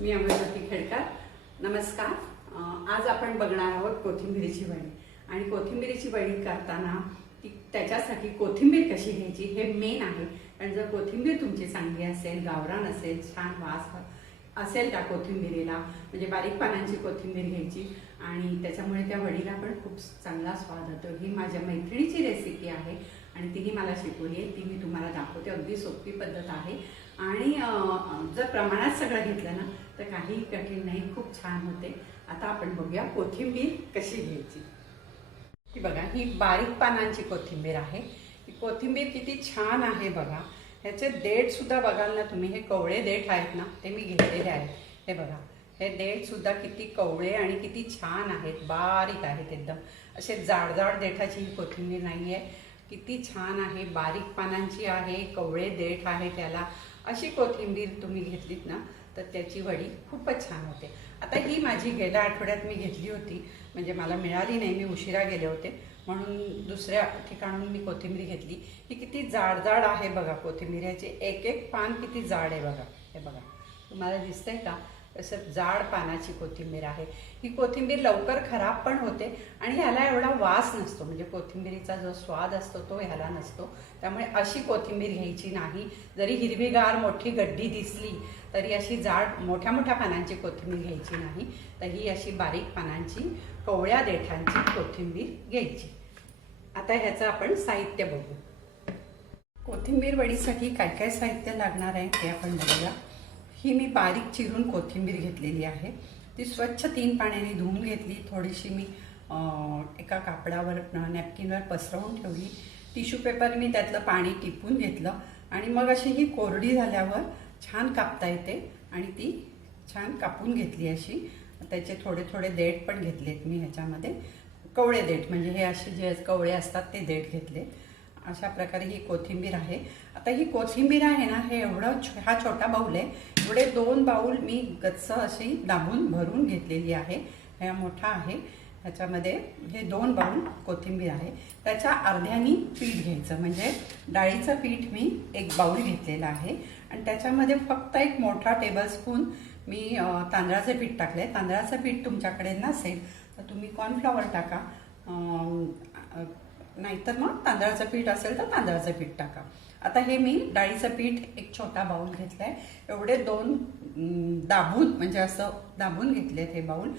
मी अमरज्योती खेडकर. नमस्कार. आज आपण बघणार आहोत कोथिंबिरीची वडी. आणि कोथिंबिरीची वडी करताना ती त्याच्यासाठी कोथिंबीर कशी घ्यायची हे मेन आहे. कारण जर कोथिंबीर तुमची चांगली असेल गावरान असेल छान वास असेल त्या कोथिंबिरीला म्हणजे बारीक पानांची कोथिंबीर घ्यायची. आणि त्याच्यामुळे त्या वडीला पण खूप चांगला स्वाद होतो. ही माझ्या मैत्रिणीची रेसिपी आहे आणि तिने मला शिकवली आहे. ती मी तुम्हाला दाखवते. अगदी सोपी पद्धत आहे. आणि जर प्रमाणात सगळं घेतलं ना तर काही कठीण नाही खूप छान होते. आता आपण बघूया कोथिंबीर कशी घ्यायची. ही बघा ही बारीक पानांची कोथिंबीर आहे. ही कोथिंबीर किती छान आहे बघा. ह्याचे देठसुद्धा बघाल ना तुम्ही हे कवळे देठ आहेत ना ते मी घेतलेले आहेत. हे बघा हे देठसुद्धा किती कवळे आणि किती छान आहेत बारीक आहेत एकदम. असे जाडजाड देठाची ही कोथिंबीर नाही आहे. किती छान आहे बारीक पानांची आहे कवळे देठ आहे त्याला. अशी कोथिंबीर तुम्ही घेतलीत ना तर त्याची वडी खूपच छान होते. आता ही माझी गेल्या आठवड्यात मी घेतली होती. म्हणजे मला मिळाली नाही मी उशिरा गेले होते. म्हणून दुसऱ्या ठिकाणून मी कोथिंबीर घेतली. ही किती जाड जाड आहे बघा कोथिंबीर. याची एक एक पान किती जाड आहे बघा. हे बघा. तुम्हाला दिसतंय का? असं जाड पानाची कोथिंबीर आहे. ही कोथिंबीर लवकर खराब पण होते आणि ह्याला एवढा वास नसतो. म्हणजे कोथिंबीरीचा जो स्वाद असतो तो ह्याला नसतो. त्यामुळे अशी कोथिंबीर घ्यायची नाही. जरी हिरवीगार मोठी गड्डी दिसली तरी अशी जाड मोठ्या मोठ्या पानांची कोथिंबीर घ्यायची नाही. तर ही अशी बारीक पानांची कवळ्या देठांची कोथिंबीर घ्यायची. आता ह्याचं आपण साहित्य बघू. कोथिंबीर वडीसाठी काय काय साहित्य लागणार आहे ते आपण बघूया. ही मी बारीक चिरून कोथिंबीर घेतलेली आहे. ती स्वच्छ तीन पाण्याने धुवून घेतली. थोडीशी मी एका कापडावर नॅपकिनवर पसरवून ठेवली. टिश्यू पेपर मी त्यातलं पाणी टिपून घेतलं. आणि मग अशी ही कोरडी झाल्यावर छान कापता येते आणि ती छान कापून घेतली अशी. त्याचे थोडे थोडे देठ पण घेतलेत मी ह्याच्यामध्ये. कवळे देठ म्हणजे हे असे जे कवळे असतात ते देठ घेतले अशा प्रकारे ही कोथिंबीर आहे. आता ही कोथिंबीर आहे ना हे एवढं छो- हा छोटा बाऊल आहे एवढे दोन बाऊल मी गच्च अशी दाबून भरून घेतलेली आहे. ह्या मोठा आहे. त्याच्यामध्ये हे दोन बाऊल कोथिंबीर आहे. त्याच्या अर्ध्यानी पीठ घ्यायचं. म्हणजे डाळीचं पीठ मी एक बाऊल घेतलेलं आहे. आणि त्याच्यामध्ये फक्त एक मोठा टेबलस्पून मी तांदळाचे पीठ टाकले तांदळाचं पीठ तुमच्याकडे नसेल तर तुम्ही कॉर्नफ्लॉवर टाका. नाहीतर मग तांदळाचं पीठ असेल तर तांदळाचं पीठ टाका. आता हे मी डाळीचं पीठ एक छोटा बाऊल घेतलाय. एवढे दोन दाबून म्हणजे असं दाबून घेतलेत हे बाऊल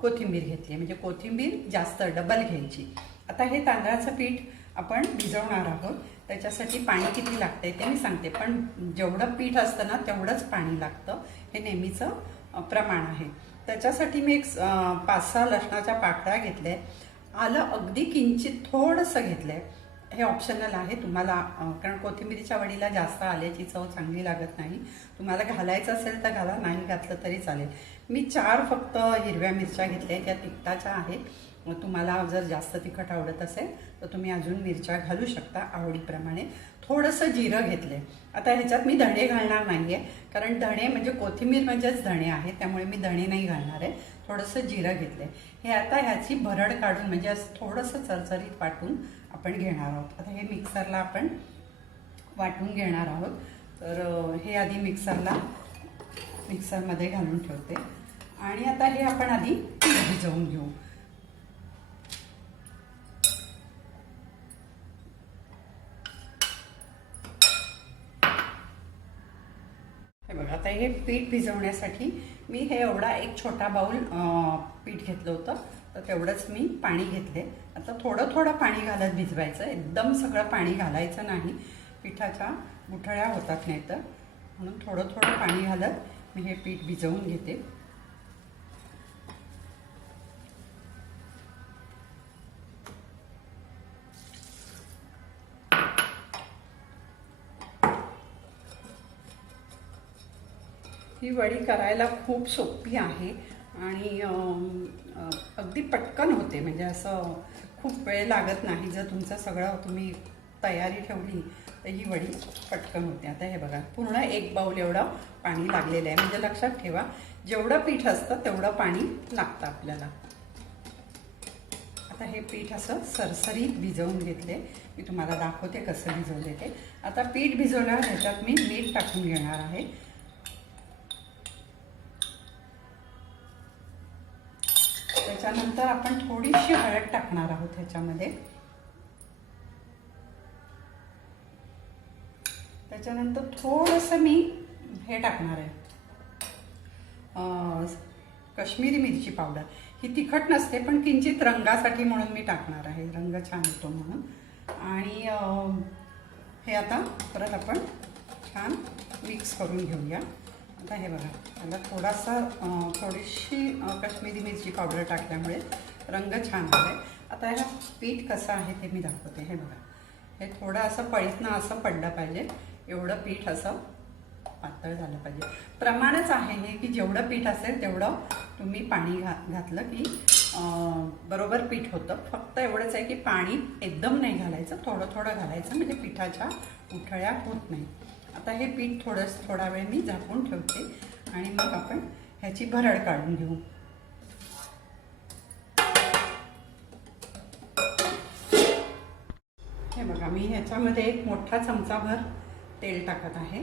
कोथिंबीर घेतली म्हणजे कोथिंबीर जास्त डबल घ्यायची. आता हे तांदळाचं पीठ आपण भिजवणार आहोत. त्याच्यासाठी पाणी किती लागतंय ते मी सांगते. पण जेवढं पीठ असतं ना तेवढंच पाणी लागतं. हे नेहमीचं प्रमाण आहे. त्याच्यासाठी मी एक पाच सहा लसणाच्या पाकळ्या घेतल्या आलं अगदी किंचित थोडंसं घेतलंय. हे ऑप्शनल आहे. तुम्हाला कारण कोथिंबीरीच्या वडीला जास्त आल्याची चव चांगली लागत नाही. तुम्हाला घालायचं असेल तर घाला नाही घातलं तरी चालेल. मी चार फक्त हिरव्या मिरच्या घेतल्या त्या तिखटाच्या आहेत. तुम्हाला जर जास्त तिखट आवडत असेल तर तुम्ही अजून मिरच्या घालू शकता आवडीप्रमाणे. थोडंसं जिरं घेतलं आता ह्याच्यात मी धणे घालणार नाही आहे कारण धणे म्हणजे कोथिंबीर म्हणजेच धणे आहे. त्यामुळे मी धणे नाही घालणार आहे. थोडंसं जिरं घेतलं हे आता ह्याची भरड काढून म्हणजे असं थोडंसं चरचरीत वाटून आपण घेणार आहोत. आता हे मिक्सरला आपण वाटून घेणार आहोत. तर हे आधी मिक्सरला मिक्सरमध्ये घालून ठेवते. आणि आता हे आपण आधी पीठ भिजवून घेऊ. हे बघा आता हे पीठ भिजवण्यासाठी मी हे एवढा एक छोटा बाऊल पीठ घेतलं होतं. तर तेवढंच मी पाणी घेतले. आता थोडं थोडं पाणी घालत भिजवायचं. एकदम सगळं पाणी घालायचं नाही. पिठाच्या गुठळ्या होतात नाही तर म्हणून थोडं थोडं पाणी घालत मी हे पीठ भिजवून घेते. ही वडी करायला खूप सोपी आहे. आणि अगदी पटकन होते. म्हणजे असं खूप वेळ लागत नाही. जर तुमचं सगळं तुम्ही तयारी ठेवली तर ही वडी पटकन होते. आता हे बघा पूर्ण एक बाऊल एवढं पाणी लागलेलं आहे. म्हणजे लक्षात ठेवा जेवढं पीठ असतं तेवढं पाणी लागतं आपल्याला. आता हे पीठ असं सरसरीत भिजवून घेतले. मी तुम्हाला दाखवते कसं भिजवले ते आता पीठ भिजवल्यावर ह्याच्यात मी मीठ टाकून घेणार आहे. त्याच्यानंतर आपण थोडीशी हळद टाकणार आहोत ह्याच्यामध्ये. त्याच्यानंतर थोडंसं मी हे टाकणार आहे. कश्मीरी मिरची पावडर. ही तिखट नसते पण किंचित रंगासाठी म्हणून मी टाकणार आहे. रंग छान येतो म्हणून. आणि हे आता परत आपण छान मिक्स करून घेऊया. आता हे बघा. त्याला थोडासा थोडीशी कश्मीरी मिरची पावडर टाकल्यामुळे रंग छान आला आहे आता ह्याला पीठ कसं आहे ते मी दाखवते. हे बघा. हे थोडं असं पळीतनं असं पडलं पाहिजे. एवढं पीठ असं पातळ झालं पाहिजे. प्रमाणच आहे हे की जेवढं पीठ असेल तेवढं तुम्ही पाणी घा घातलं की बरोबर पीठ होतं. फक्त एवढंच आहे की पाणी एकदम नाही घालायचं. थोडं थोडं घालायचं. म्हणजे पिठाच्या उठळ्या होत नाही आता हे पीठ थोडंस थोडा वेळ मी झाकून ठेवते आणि मग आपण ह्याची भरड काढून घेऊ. हे बघा मी ह्याच्यामध्ये एक मोठा चमचाभर तेल टाकत आहे.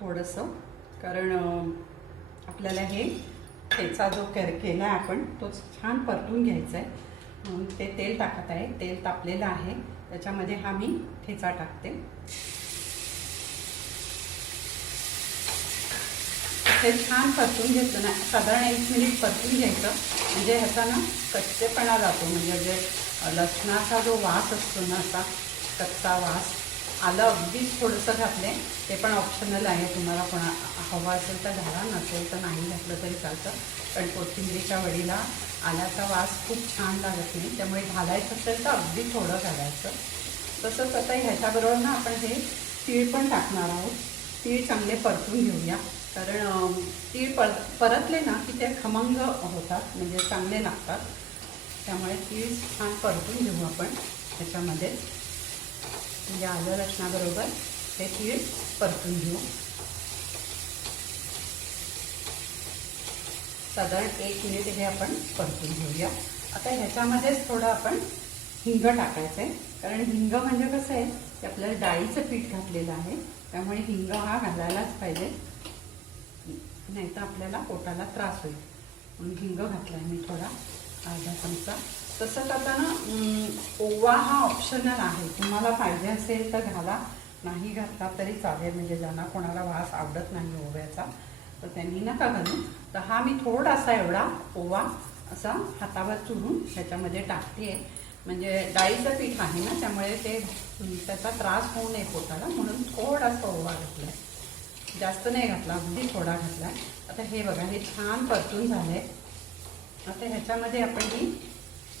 थोडंसं कारण आपल्याला हे ठेचा जो कर केला आहे आपण तो छान परतून घ्यायचा आहे म्हणून ते तेल टाकत आहे. तेल तापलेलं आहे. त्याच्यामध्ये हा मी ठेचा टाकते. हे छान परतून घेतलं ना साधारण एक मिनिट परतून घ्यायचं. म्हणजे ह्याचा ना कच्चेपणा जातो. म्हणजे जे लसणाचा जो वास असतो ना असा कच्चा वास आलं अगदीच थोडंसं घातले ते पण ऑप्शनल आहे. तुम्हाला कोणा हवा असेल तर घाला नसेल तर नाही घातलं तरी चालतं. पण कोथिंबीरीच्या वडीला आल्याचा वास खूप छान लागत नाही. त्यामुळे घालायचं असेल तर अगदी थोडं घालायचं. तसंच आता ह्याच्याबरोबर ना आपण हे तीळ पण टाकणार आहोत. तीळ चांगले परतून घेऊया. कारण ती पर परतले ना की ते खमंग होतात म्हणजे चांगले लागतात. त्यामुळे ती छान परतून घेऊ आपण ह्याच्यामध्ये म्हणजे आलं लसणाबरोबर हे तीळ परतून घेऊ. साधारण एक मिनिट हे आपण परतून घेऊया. आता ह्याच्यामध्येच थोडं आपण हिंग टाकायचं आहे कारण हिंग म्हणजे कसं आहे की आपल्याला डाळीचं पीठ घातलेलं आहे. त्यामुळे हिंग हा घालायलाच पाहिजे. नाही तर आपल्याला पोटाला त्रास होईल. म्हणून हिंग घातला आहे मी थोडा अर्धा चमचा. तसंच आता ना ओवा हा ऑप्शनल आहे. तुम्हाला पाहिजे असेल तर घाला. नाही घातला तरी चालेल. म्हणजे ज्यांना कोणाला वास आवडत नाही ओव्याचा तर त्यांनी नका घालू. तर हा मी थोडासा एवढा ओवा असा हातावर चुरून ह्याच्यामध्ये टाकते म्हणजे डाळीचं पीठ आहे ना त्यामुळे ते त्याचा त्रास होऊ नये पोटाला. म्हणून थोडासा जास्त नाही घातला अगदी थोडा घातला. आता हे बघा हे छान परतून झाले आता ह्याच्यामध्ये आपण ही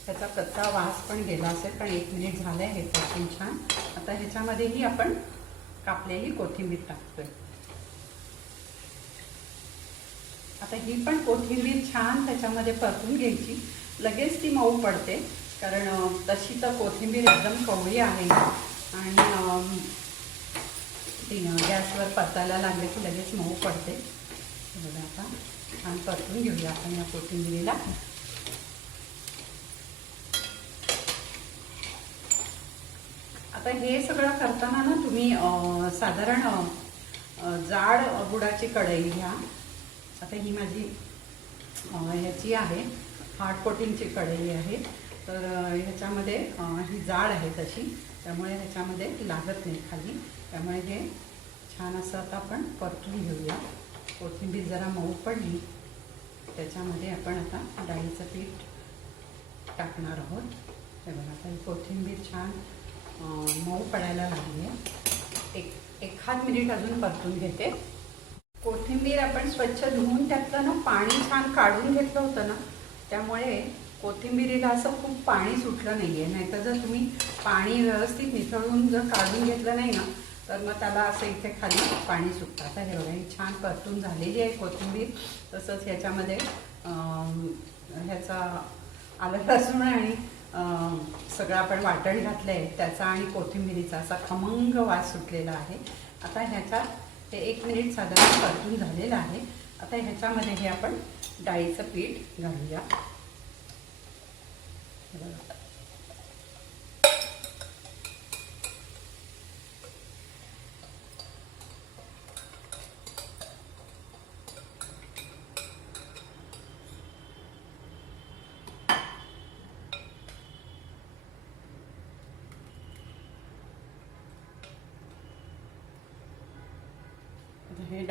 त्याचा कच्चा वास पण गेला असेल पण एक मिनिट झालं आहे हे परतून छान. आता ह्याच्यामध्येही आपण कापलेली कोथिंबीर टाकतोय. आता ही पण कोथिंबीर छान त्याच्यामध्ये परतून घ्यायची. लगेच ती मऊ पडते कारण तशी तर कोथिंबीर एकदम कवळी आहे आणि गॅसवर परतायला लागले की लगेच मऊ पडते. बघा आता. छान परतून घेऊया आपण या कोथिंबिरीला. आता हे सगळं करताना ना तुम्ही साधारण जाड गुडाची कढई घ्या. आता ही माझी ह्याची आहे. हार्ड कोटिंगची कढई आहे. तर ह्याच्यामध्ये ही जाड आहे तशी. त्यामुळे ह्याच्यामध्ये लागत नाही खाली. त्यामुळे हे छान असं आता आपण परतून घेऊया. कोथिंबीर जरा मऊ पडली. त्याच्यामध्ये आपण आता डाळीचं पीठ टाकणार आहोत. हे बघा आता ही कोथिंबीर छान मऊ पडायला लागली आहे. एक एखाद मिनिट अजून परतून घेते. कोथिंबीर आपण स्वच्छ धुवून त्यातलं ना पाणी छान काढून घेतलं होतं ना त्यामुळे कोथिंबीरीला असं खूप पाणी सुटलं नाही आहे नाहीतर जर तुम्ही पाणी व्यवस्थित निथळून जर काढून घेतलं नाही ना तर मग त्याला असं इथे खाली पाणी सुटतं आता हे बघा ही छान परतून झालेली आहे कोथिंबीर. तसंच ह्याच्यामध्ये ह्याचा आलं लसूण आणि सगळं आपण वाटण घातलं आहे त्याचा आणि कोथिंबिरीचा असा खमंग वास सुटलेला आहे. आता ह्याच्यात हे एक मिनिट साधारण परतून झालेलं आहे. आता ह्याच्यामध्ये हे आपण डाळीचं पीठ घालूया हे बघा.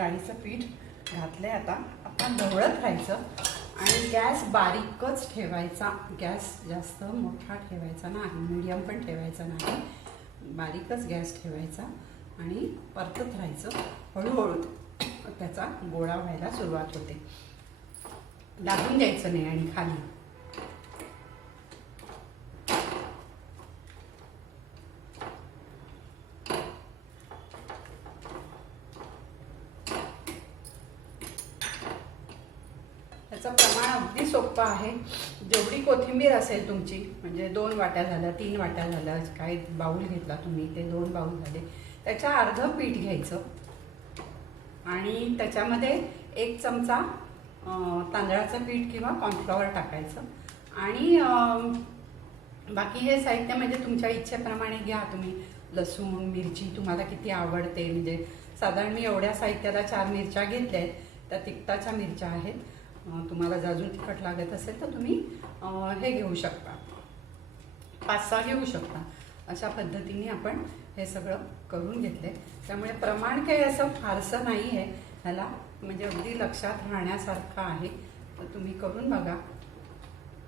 डाळीचं पीठ घातलंय आता. आता ढवळत राहायचं. आणि गॅस बारीकच ठेवायचा. गॅस जास्त मोठा ठेवायचा नाही. मीडियम पण ठेवायचा नाही. बारीकच गॅस ठेवायचा आणि परतत राहायचं. हळूहळू त्याचा गोळा व्हायला सुरुवात होते. दाबून द्यायचं नाही आणि खाली त्याचं प्रमाण अगदी सोपं आहे जेवढी कोथिंबीर असेल तुमची? म्हणजे दोन वाट्या झाल्या तीन वाट्या झाल्या काही बाऊल घेतला तुम्ही? ते दोन बाऊल झाले. त्याच्या अर्ध पीठ घ्यायचं. आणि त्याच्यामध्ये एक चमचा तांदळाचं पीठ किंवा कॉर्नफ्लॉवर टाकायचं. आणि बाकी हे साहित्य म्हणजे तुमच्या इच्छेप्रमाणे घ्या तुम्ही. लसूण मिरची तुम्हाला किती आवडते? म्हणजे साधारण मी एवढ्या साहित्याला चार मिरच्या घेतल्या आहेत त्या तिखटाच्या मिरच्या आहेत. तुम्हाला जाजून तिखट लागत असेल तर तुम्ही हे घेऊ शकता. पाच सहा घेऊ शकता. अशा पद्धतीने आपण हे सगळं करून घेतले त्यामुळे प्रमाण काही असं फारसं नाही आहे ह्याला म्हणजे अगदी लक्षात राहण्यासारखं आहे. तर तुम्ही करून बघा.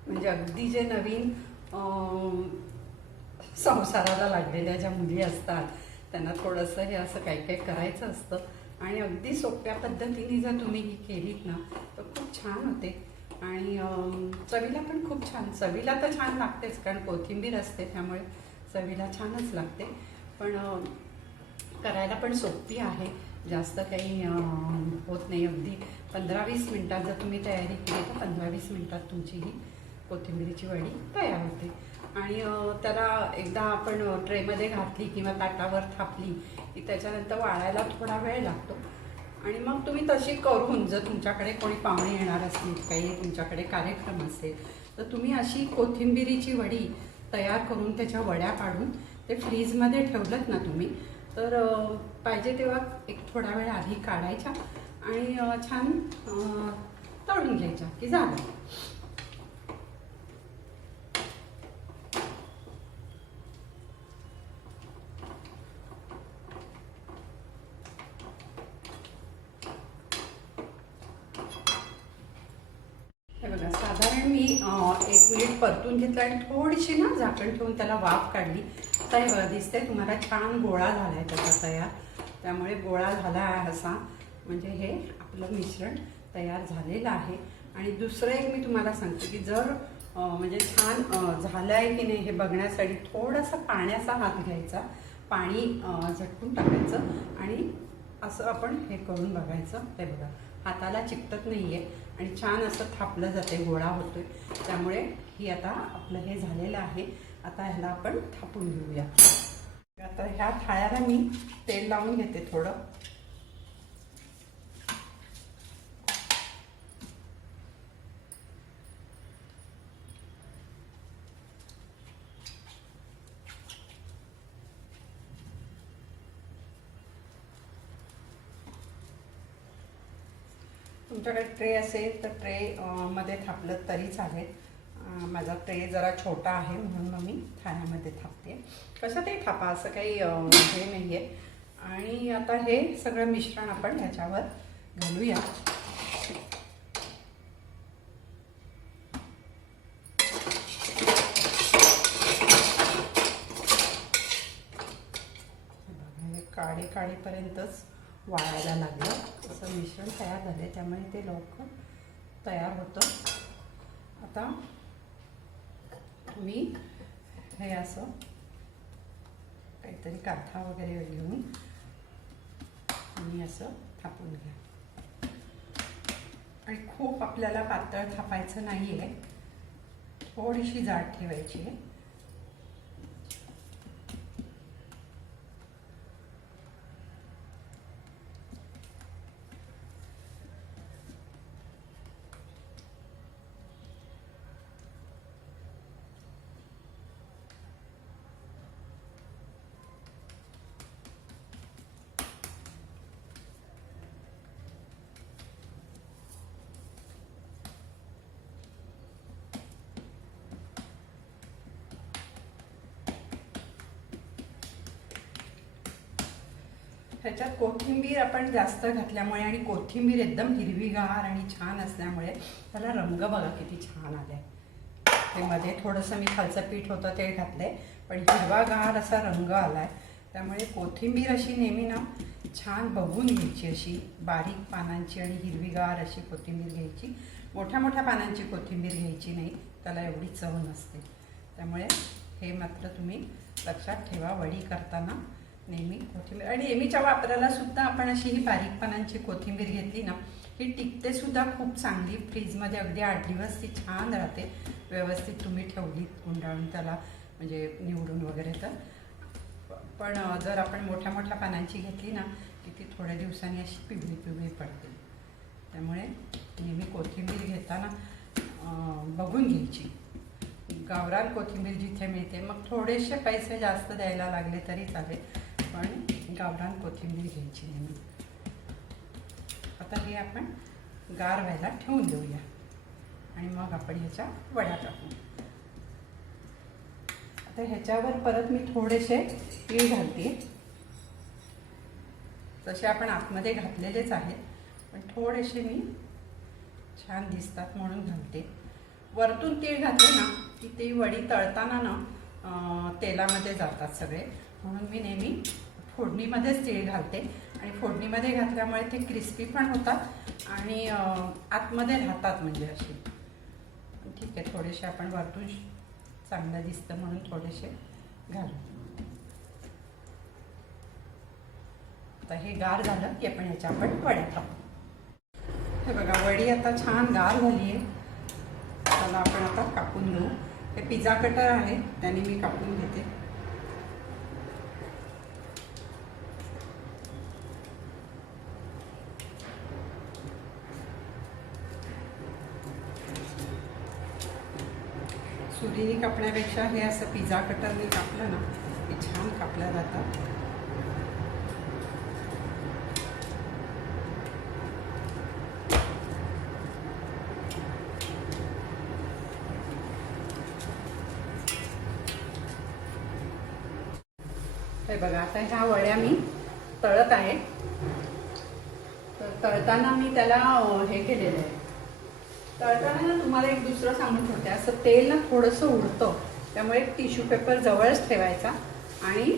म्हणजे अगदी जे नवीन संसाराला लागलेल्या ज्या मुली असतात त्यांना थोडंसं हे असं काही काही करायचं असतं. आणि अगदी सोप्या पद्धतीने जर तुम्ही ही केलीत ना तर खूप छान होते. आणि चवीला पण खूप छान चवीला तर छान लागतेच कारण कोथिंबीर असते त्यामुळे चवीला छानच लागते. पण करायला पण सोपी आहे. जास्त काही होत नाही अगदी. पंधरा वीस मिनटात जर तुम्ही तयारी केली तर पंधरा वीस मिनटात तुमची ही कोथिंबीरीची वडी तयार होते. आणि त्याला एकदा आपण ट्रेमध्ये घातली किंवा ताटावर थापली की त्याच्यानंतर वाळायला थोडा वेळ लागतो. आणि मग तुम्ही तशी करून जर तुमच्याकडे कोणी पाहुणे येणार असतील काही तुमच्याकडे कार्यक्रम असेल तर तुम्ही अशी कोथिंबिरीची वडी तयार करून त्याच्या वड्या काढून ते फ्रीजमध्ये ठेवलंत ना तुम्ही तर पाहिजे तेव्हा एक थोडा वेळ आधी काढायच्या आणि छान तळून घ्यायच्या की झालं हे बघा साधारण मी अं, एक मिनिट परतून घेतलं आणि थोडीशी ना झाकण ठेवून त्याला वाफ काढली. तर हे दिसते तुम्हाला छान गोळा झाला आहे त्याचा तयार. त्यामुळे गोळा झाला आहे असा. म्हणजे हे आपलं मिश्रण तयार झालेलं आहे. आणि दुसरं एक मी तुम्हाला सांगते की जर म्हणजे छान झालं आहे की नाही हे बघण्यासाठी थोडासा पाण्याचा हात घ्यायचा. पाणी झटकून टाकायचं आणि असं आपण हे करून बघायचं. ते बघा हाताला चिकटत नाही आहे आणि छान असं थापलं जाते गोळा होतोय. त्यामुळे ही आता आपलं हे झालेलं आहे. आता ह्याला आपण थापून घेऊया. आता ह्या थाळ्याला मी तेल लावून घेते थोडं. तुमच्याकडे ट्रे असेल तर ट्रे मध्ये थापलं तरी चालेल माझा ट्रे जरा छोटा आहे म्हणून मग मी थाळ्यामध्ये थापते. ते थापा असं काही हे नाही आहे आणि आता हे सगळं मिश्रण आपण ह्याच्यावर घालूया. काळी काळीपर्यंतच काळे काळेपर्यंतच वाळायला लागलं. असं मिश्रण तयार झाले त्यामुळे ते लवकर तयार होतं. आता मी हे असं. काहीतरी काथा वगैरे घेऊन तुम्ही असं थापून घ्या आणि खूप आपल्याला पातळ थापायचं नाही आहे थोडीशी जाड ठेवायची आहे. त्याच्यात कोथिंबीर आपण जास्त घातल्यामुळे आणि कोथिंबीर एकदम हिरवीगार आणि छान असल्यामुळे त्याला रंग बघा किती छान आलाय. ते मध्ये थोडंसं मी खालचं पीठ होतं ते घातलंय पण हिरवागार असा रंग आलाय. त्यामुळे कोथिंबीर अशी नेहमी ना छान बघून घ्यायची अशी बारीक पानांची आणि हिरवीगार अशी कोथिंबीर घ्यायची. मोठ्या मोठ्या पानांची कोथिंबीर घ्यायची नाही त्याला एवढी चव नसते. त्यामुळे हे मात्र तुम्ही लक्षात ठेवा वडी करताना नेहमी कोथिंबीर. आणि नेहमीच्या वापराला सुद्धा आपण अशी ही बारीक पानांची कोथिंबीर घेतली ना ही टिकते सुद्धा खूप चांगली. फ्रीजमध्ये अगदी आठ दिवस ती छान राहते. व्यवस्थित तुम्ही ठेवली गुंडाळून त्याला म्हणजे निवडून वगैरे तर. पण जर आपण मोठ्या मोठ्या पानांची घेतली ना की ती थोड्या दिवसांनी अशी पिवळी पिवळी पडते त्यामुळे नेहमी कोथिंबीर घेताना बघून घ्यायची. गावरान कोथिंबीर जिथे मिळते मग थोडेसे पैसे जास्त द्यायला लागले तरी चालेल. पण गावरान कोथिंबीर घ्यायची नेहमी आता हे आपण गार व्हायला ठेवून देऊया. आणि मग आपण ह्याच्या वड्या टाकू. आता ह्याच्यावर परत मी थोडेसे तीळ घालते. तसे आपण आतमध्ये घातलेलेच आहेत. पण थोडेसे मी छान दिसतात म्हणून घालते. वरतून तीळ घातले ना की ती वडी तळताना ना तेलामध्ये जातात सगळे. म्हणून मी नेहमी फोडणीमध्येच तीळ घालते. आणि फोडणीमध्ये घातल्यामुळे ते क्रिस्पी पण होतात आणि आतमध्ये राहतात म्हणजे अशी ठीक आहे थोडेसे आपण वरतून चांगलं दिसतं म्हणून थोडेसे घालू. आता हे गार झालं की आपण ह्याच्या आपण वड्या टाकू हे बघा वडी आता छान गार झाली आहे. त्याला आपण आता कापून घेऊ. हे पिझ्झा कटर आहे त्याने मी कापून घेते. कापण्यापेक्षा हे असं पिझ्झा कटरने कापलं ना हे छान कापल्या जातात हे बघा आता ह्या वड्या मी तळत आहे. तर तळताना मी त्याला हे केलेलं आहे. तळताना ना तुम्हाला एक दुसरं सांगून ठेवते. असं तेल ना थोडंसं उडतं. त्यामुळे टिश्यू पेपर जवळच ठेवायचा. आणि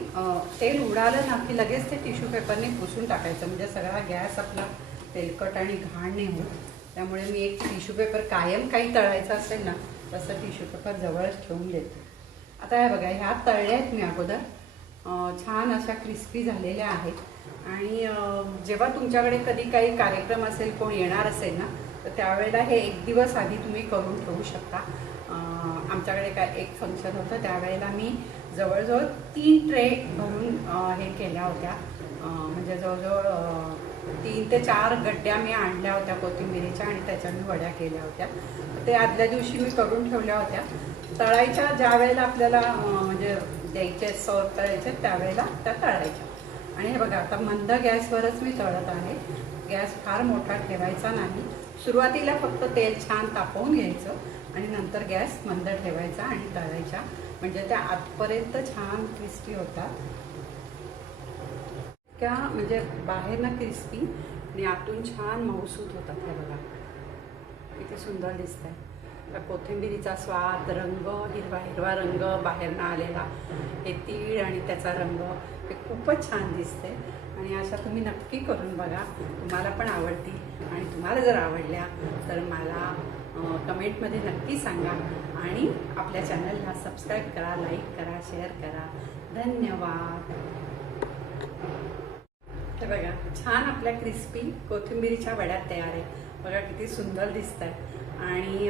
तेल उडालं ना की लगेच ते टिश्यू पेपरने पुसून टाकायचं. म्हणजे सगळा गॅस आपला तेलकट आणि घाण नाही होत. त्यामुळे मी एक टिश्यू पेपर कायम काही तळायचं असेल ना तसं टिश्यू पेपर जवळच ठेवून देते. आता हे बघा ह्या तळल्या आहेत मी अगोदर. छान अशा क्रिस्पी झालेल्या आहेत. आणि जेव्हा तुमच्याकडे कधी काही कार्यक्रम असेल कोण येणार असेल ना तर त्यावेळेला हे एक दिवस आधी तुम्ही करून ठेवू शकता. आमच्याकडे काय एक फंक्शन होतं. त्यावेळेला मी जवळजवळ तीन ट्रे भरून हे केल्या होत्या. म्हणजे जवळजवळ तीन ते चार गड्ड्या मी आणल्या होत्या कोथिंबिरीच्या आणि त्याच्या मी वड्या केल्या होत्या. ते आदल्या दिवशी मी करून ठेवल्या होत्या. तळायच्या ज्या वेळेला आपल्याला म्हणजे द्यायचे सर तळायचे त्यावेळेला त्या तळायच्या. आणि हे बघा आता मंद गॅसवरच मी तळत आहे. गॅस फार मोठा ठेवायचा नाही. सुरुवातीला फक्त तेल छान तापवून घ्यायचं आणि नंतर गॅस मंद ठेवायचा आणि तळायच्या म्हणजे त्या आतपर्यंत छान क्रिस्पी होतात. त्या म्हणजे बाहेरनं क्रिस्पी आणि आतून छान मऊसूत होतात हे बघा. किती सुंदर दिसत आहे त्या कोथिंबिरीचा स्वाद रंग हिरवा हिरवा रंग बाहेरनं आलेला. हे तीळ आणि त्याचा रंग हे खूपच छान दिसते आणि अशा तुम्ही नक्की करून बघा. तुम्हाला पण आवडतील. आणि तुम्हाला जर आवडल्या तर मला कमेंटमध्ये नक्की सांगा. आणि आपल्या चॅनलला सबस्क्राईब करा लाईक करा शेअर करा. धन्यवाद. हे बघा छान आपल्या क्रिस्पी कोथिंबिरीच्या वड्या तयार आहे. बघा किती सुंदर दिसत आहे आणि